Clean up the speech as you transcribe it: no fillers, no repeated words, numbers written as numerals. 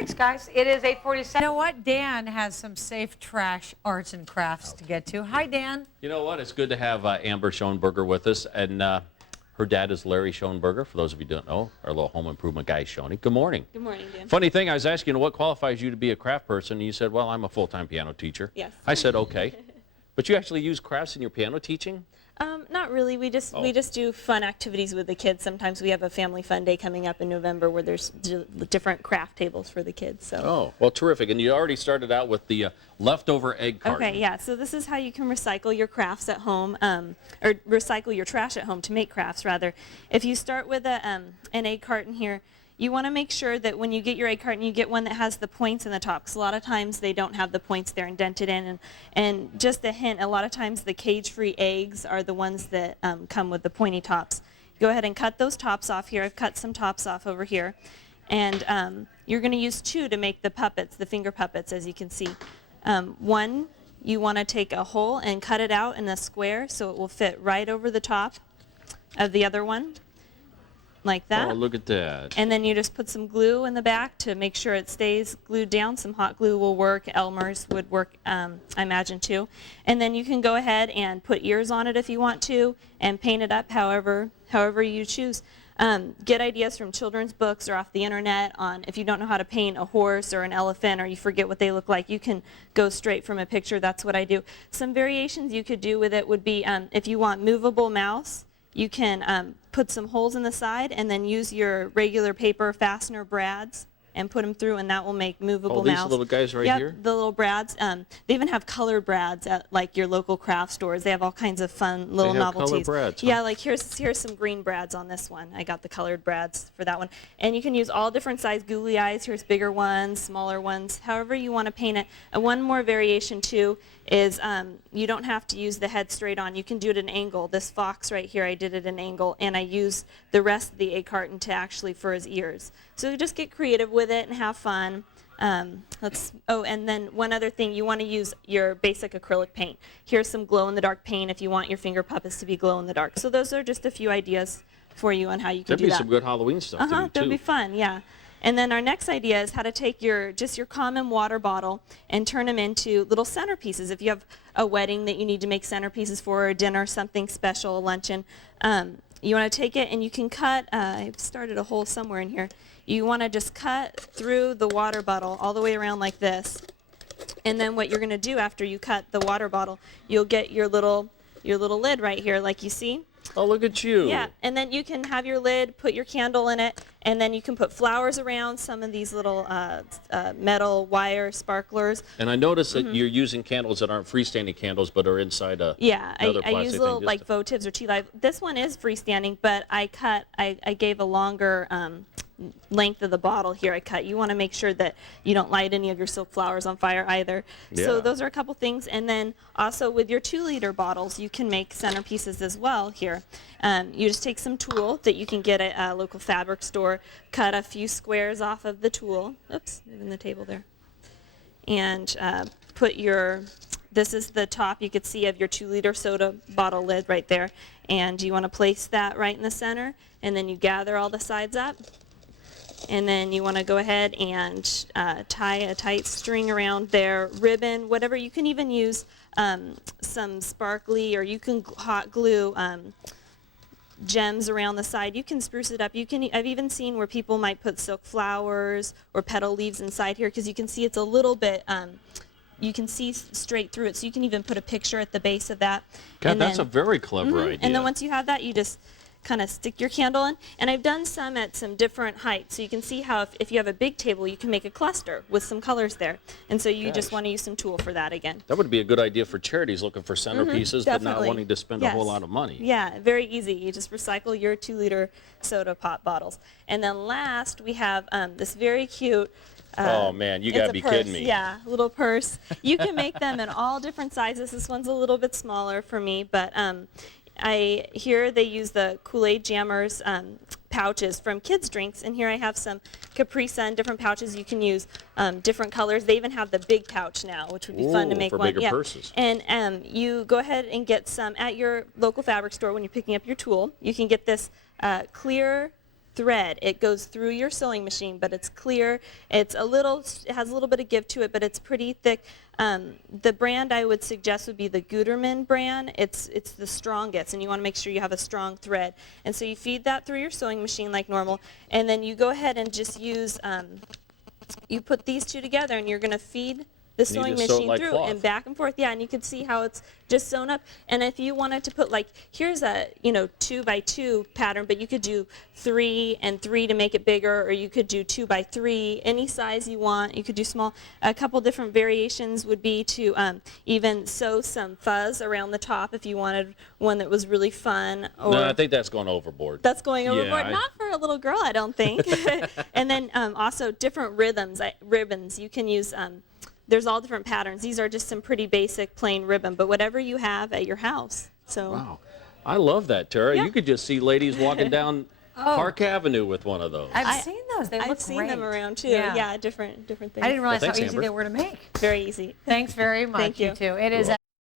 Thanks, guys. It is 8:47. You know what? Dan has some safe trash arts and crafts to get to. Hi, Dan. You know what? It's good to have Amber Schoenberger with us. And her dad is Larry Schoenberger, for those of you who don't know, our little home improvement guy, Shoney. Good morning. Good morning, Dan. Funny thing, I was asking you what qualifies you to be a craft person, and you said, well, I'm a full-time piano teacher. Yes. I said, okay. But you actually use crafts in your piano teaching? Not really. We just do fun activities with the kids. Sometimes we have a family fun day coming up in November where there's different craft tables for the kids. So. Oh, well, terrific. And you already started out with the leftover egg carton. Okay, yeah. So this is how you can recycle your crafts at home, or recycle your trash at home to make crafts, rather. If you start with an egg carton here, you want to make sure that when you get your egg carton, you get one that has the points in the top, because a lot of times they don't have the points, they're indented in. And just a hint, a lot of times the cage-free eggs are the ones that come with the pointy tops. Go ahead and cut those tops off here. I've cut some tops off over here. And you're going to use two to make the puppets, the finger puppets, as you can see. One, you want to take a hole and cut it out in a square so it will fit right over the top of the other one. Like that. Oh, look at that. And then you just put some glue in the back to make sure it stays glued down. Some hot glue will work. Elmer's would work, I imagine, too. And then you can go ahead and put ears on it if you want to and paint it up however you choose. Get ideas from children's books or off the internet on if you don't know how to paint a horse or an elephant or you forget what they look like, you can go straight from a picture. That's what I do. Some variations you could do with it would be if you want movable mouse, you can put some holes in the side and then use your regular paper fastener brads and put them through, and that will make movable mouse. Oh, these little guys right here? The little brads. They even have colored brads at like your local craft stores. They have all kinds of fun little novelties. Colored brads, huh? Yeah, like here's some green brads on this one. I got the colored brads for that one. And you can use all different size googly eyes. Here's bigger ones, smaller ones, however you want to paint it. And one more variation too is you don't have to use the head straight on. You can do it at an angle. This fox right here, I did it at an angle, and I used the rest of the egg carton to actually for his ears. So just get creative with it and have fun. And then one other thing, you want to use your basic acrylic paint. Here's some glow-in-the-dark paint if you want your finger puppets to be glow-in-the-dark. So those are just a few ideas for you on how you can do that. That'd be some good Halloween stuff to do, too. That'd be fun, yeah. And then our next idea is how to take your common water bottle and turn them into little centerpieces. If you have a wedding that you need to make centerpieces for, a dinner, something special, a luncheon, you want to take it and you can cut, I've started a hole somewhere in here. You want to just cut through the water bottle all the way around like this. And then what you're going to do after you cut the water bottle, you'll get your little lid right here like you see. Oh, look at you. Yeah, and then you can have your lid, put your candle in it, and then you can put flowers around some of these little metal wire sparklers. And I noticed that you're using candles that aren't freestanding candles, but are inside a another I use little like votives or tea light. This one is freestanding, but I gave a longer length of the bottle here I cut. You want to make sure that you don't light any of your silk flowers on fire either. Yeah. So those are a couple things. And then also with your 2-liter bottles, you can make centerpieces as well here. You just take some tulle that you can get at a local fabric store, cut a few squares off of the tulle. Oops, moving the table there. And put this is the top you could see of your 2-liter soda bottle lid right there. And you want to place that right in the center, and then you gather all the sides up. And then you want to go ahead and tie a tight string around there, ribbon, whatever. You can even use some sparkly, or you can hot glue gems around the side. You can spruce it up. I've even seen where people might put silk flowers or petal leaves inside here, because you can see it's a little bit, you can see straight through it. So you can even put a picture at the base of that. God, that's a very clever idea. And then once you have that, you just kind of stick your candle in. And I've done some at some different heights. So you can see how if you have a big table, you can make a cluster with some colors there. And so you just want to use some tulle for that again. That would be a good idea for charities looking for centerpieces, but not definitely. wanting to spend a whole lot of money. Yeah, very easy. You just recycle your 2-liter soda pop bottles. And then last, we have this very cute oh man, you gotta be kidding me. Yeah, little purse. You can make them in all different sizes. This one's a little bit smaller for me, but here they use the Kool-Aid Jammers pouches from kids' drinks, and here I have some Capri Sun, different pouches you can use, different colors. They even have the big pouch now, which would be fun to make for one. bigger purses. And you go ahead and get some at your local fabric store when you're picking up your tulle. You can get this clear thread. It goes through your sewing machine, but it's clear. It has a little bit of give to it, but it's pretty thick. The brand I would suggest would be the Gutermann brand. It's the strongest, and you want to make sure you have a strong thread. And so you feed that through your sewing machine like normal, and then you go ahead and just use, you put these two together, and you're going to feed the sewing just sew it machine like through cloth. and back and forth. Yeah, and you can see how it's just sewn up. And if you wanted to put, like, here's a 2x2 pattern, but you could do 3 and 3 to make it bigger, or you could do 2x3, any size you want. You could do small. A couple different variations would be to even sew some fuzz around the top if you wanted one that was really fun. Or No, I think that's going overboard. that's going overboard. Yeah, Not for a little girl, I don't think. And then also different ribbons. You can use. There's all different patterns. These are just some pretty basic plain ribbon, but whatever you have at your house. So. Wow. I love that, Tara. Yeah. You could just see ladies walking down Park Avenue with one of those. I've seen those. They look I've seen them great. around too. Yeah. Yeah, different things. I didn't realize thanks, how easy Amber. they were to make. Very easy. Thanks very much, Thank you. you two. It is